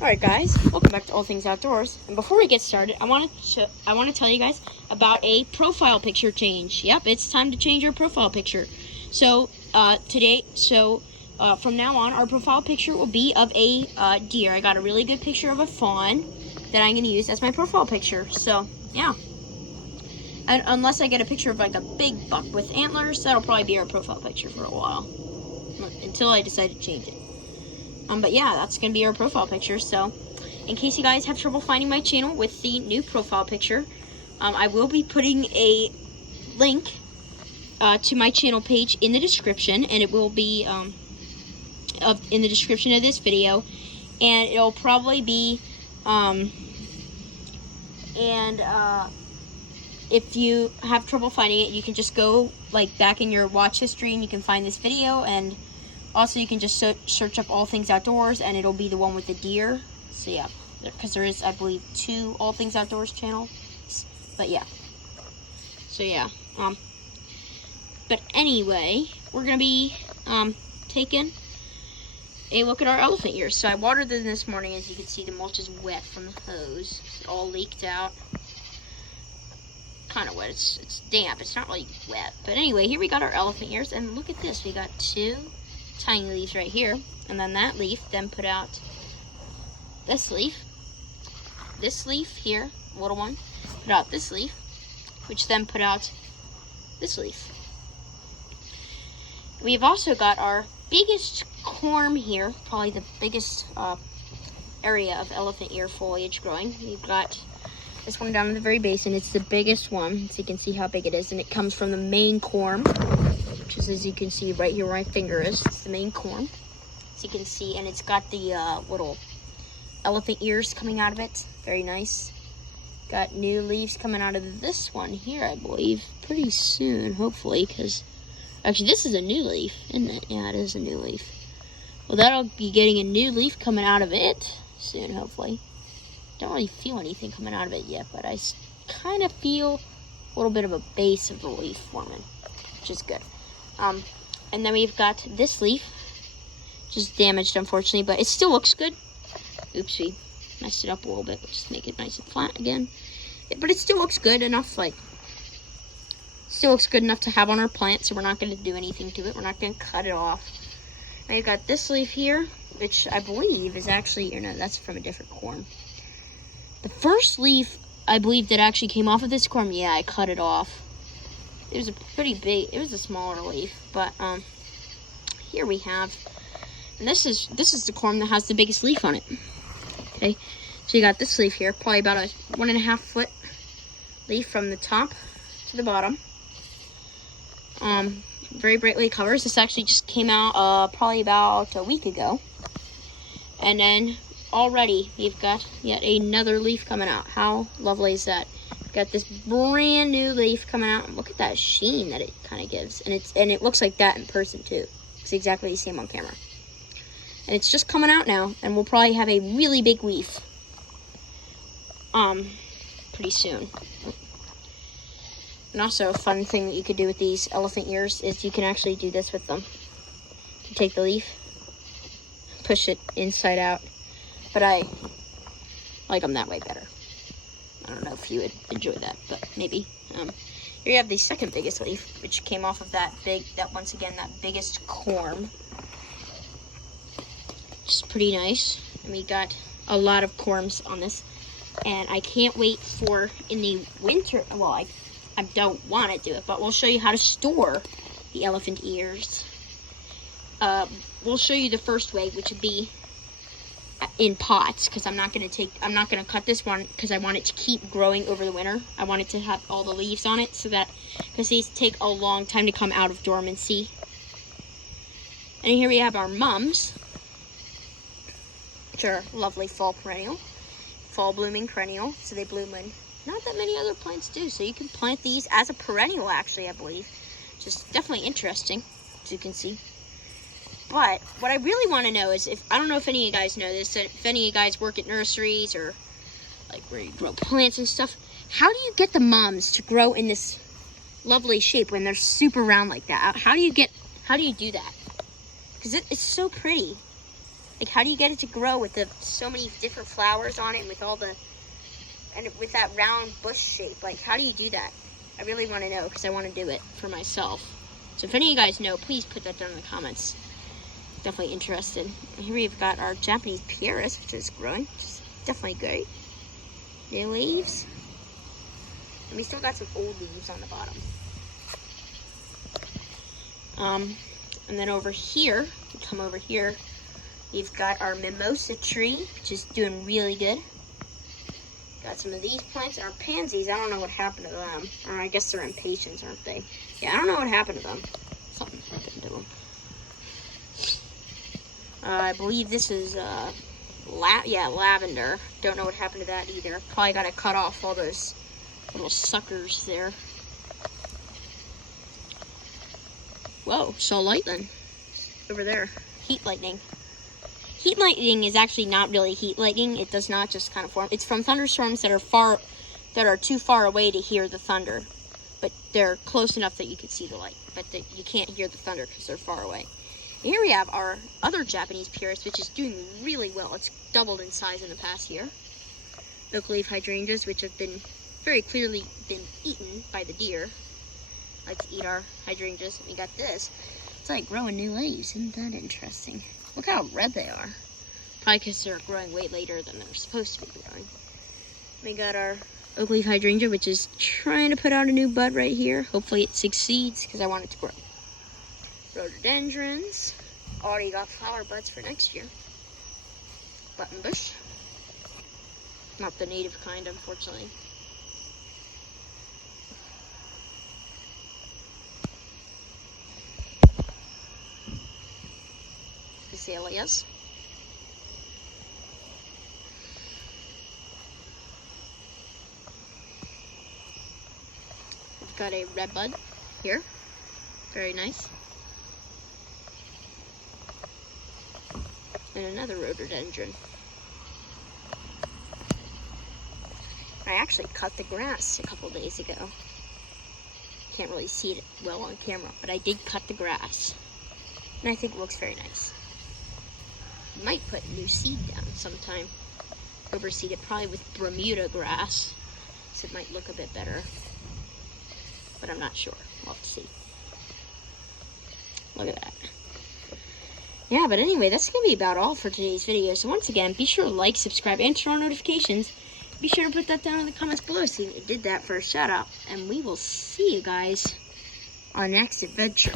Alright guys, welcome back to All Things Outdoors. And before we get started, I want to tell you guys about a profile picture change. Yep, it's time to change your profile picture. So from now on, our profile picture will be of a deer. I got a really good picture of a fawn that I'm going to use as my profile picture. So yeah, and unless I get a picture of like a big buck with antlers, that'll probably be our profile picture for a while until I decide to change it. But yeah, that's going to be our profile picture. So in case you guys have trouble finding my channel with the new profile picture, I will be putting a link to my channel page in the description, and it will be in the description of this video, and it'll probably be if you have trouble finding it, you can just go like back in your watch history and you can find this video, and also you can just search up All Things Outdoors and it'll be the one with the deer. So yeah, because there is, I believe, 2 All Things Outdoors channels. But yeah, so yeah, but anyway, we're gonna be taking a look at our elephant ears. So I watered them this morning. As you can see, the mulch is wet from the hose. It's all leaked out. Kind of wet. It's damp. It's not really wet. But anyway, here we got our elephant ears, and look at this. We got 2 tiny leaves right here, and then that leaf then put out this leaf here, little one, put out this leaf, which then put out this leaf. We've also got our biggest corm here, probably the biggest area of elephant ear foliage growing. We've got this one down in the very base, and it's the biggest one, so you can see how big it is, and it comes from the main corm, which is, as you can see right here where my finger is. It's the main corm, so you can see, and it's got the little elephant ears coming out of it. Very nice. Got new leaves coming out of this one here, I believe, pretty soon, hopefully, because actually this is a new leaf, isn't it? Yeah, it is a new leaf. Well, that'll be getting a new leaf coming out of it soon, hopefully. Don't really feel anything coming out of it yet, but I kind of feel a little bit of a base of the leaf forming, which is good. And then we've got this leaf, just damaged, unfortunately, but it still looks good. Oops, we messed it up a little bit. We'll just make it nice and flat again. But it still looks good enough, still looks good enough to have on our plant, so we're not going to do anything to it. We're not going to cut it off. Now you've got this leaf here, which I believe is actually, or no, that's from a different corm. The first leaf, I believe, that actually came off of this corm, yeah, I cut it off. It was a pretty big, it was a smaller leaf, but here we have, and this is the corm that has the biggest leaf on it. Okay, so you got this leaf here, probably about a 1.5 foot leaf from the top to the bottom. Very brightly colored. This actually just came out probably about a week ago, and then already we've got yet another leaf coming out. How lovely is that? Got this brand new leaf coming out. Look at that sheen that it kind of gives, and it looks like that in person too. It's exactly the same on camera, and it's just coming out now, and we'll probably have a really big leaf pretty soon. And also, a fun thing that you could do with these elephant ears is you can actually do this with them. You take the leaf, push it inside out, but I like them that way better. I don't know if you would enjoy that, but maybe. Here you have the second biggest leaf, which came off of that biggest corm. Which is pretty nice. And we got a lot of corms on this. And I can't wait for, in the winter, well, I don't want to do it, but we'll show you how to store the elephant ears. We'll show you the first way, which would be in pots, because I'm not going to cut this one because I want it to keep growing over the winter. I want it to have all the leaves on it, so that, because these take a long time to come out of dormancy. And here we have our mums, which are lovely fall blooming perennial, so they bloom when not that many other plants do. So you can plant these as a perennial, actually, I believe, which is definitely interesting, as you can see. But what I really want to know is, I don't know if any of you guys know this, if any of you guys work at nurseries or like where you grow plants and stuff, how do you get the mums to grow in this lovely shape when they're super round like that? How do you do that? Because it's so pretty. Like, how do you get it to grow with so many different flowers on it, and with that round bush shape? Like, how do you do that? I really want to know, because I want to do it for myself. So if any of you guys know, please put that down in the comments. Definitely interested. And here we've got our Japanese Pieris, which is growing, which is definitely great. New leaves. And we still got some old leaves on the bottom. And then over here, we come over here, we've got our mimosa tree, which is doing really good. Got some of these plants, and our pansies, I don't know what happened to them. Or I guess they're impatient, aren't they? Yeah, I don't know what happened to them. Something happened to them. I believe this is, lavender. Don't know what happened to that either. Probably got to cut off all those little suckers there. Whoa, saw lightning over there. Heat lightning. Heat lightning is actually not really heat lightning. It does not just kind of form. It's from thunderstorms that are too far away to hear the thunder, but they're close enough that you can see the light, but you can't hear the thunder because they're far away. And here we have our other Japanese Pieris, which is doing really well. It's doubled in size in the past year. Oak leaf hydrangeas, which have been very clearly been eaten by the deer. Like to eat our hydrangeas. And we got this. It's like growing new leaves. Isn't that interesting? Look how red they are. Probably because they're growing way later than they're supposed to be growing. We got our oak leaf hydrangea, which is trying to put out a new bud right here. Hopefully it succeeds, because I want it to grow. Rhododendrons. Already got flower buds for next year. Buttonbush. Not the native kind, unfortunately. Azaleas. We've got a red bud here. Very nice. And another rhododendron. I actually cut the grass a couple days ago. Can't really see it well on camera, but I did cut the grass. And I think it looks very nice. Might put new seed down sometime. Overseed it probably with Bermuda grass, so it might look a bit better. But I'm not sure. We'll have to see. Look at that. Yeah, but anyway, that's going to be about all for today's video. So once again, be sure to like, subscribe, and turn on notifications. Be sure to put that down in the comments below so you did that for a shout out. And we will see you guys on our next adventure.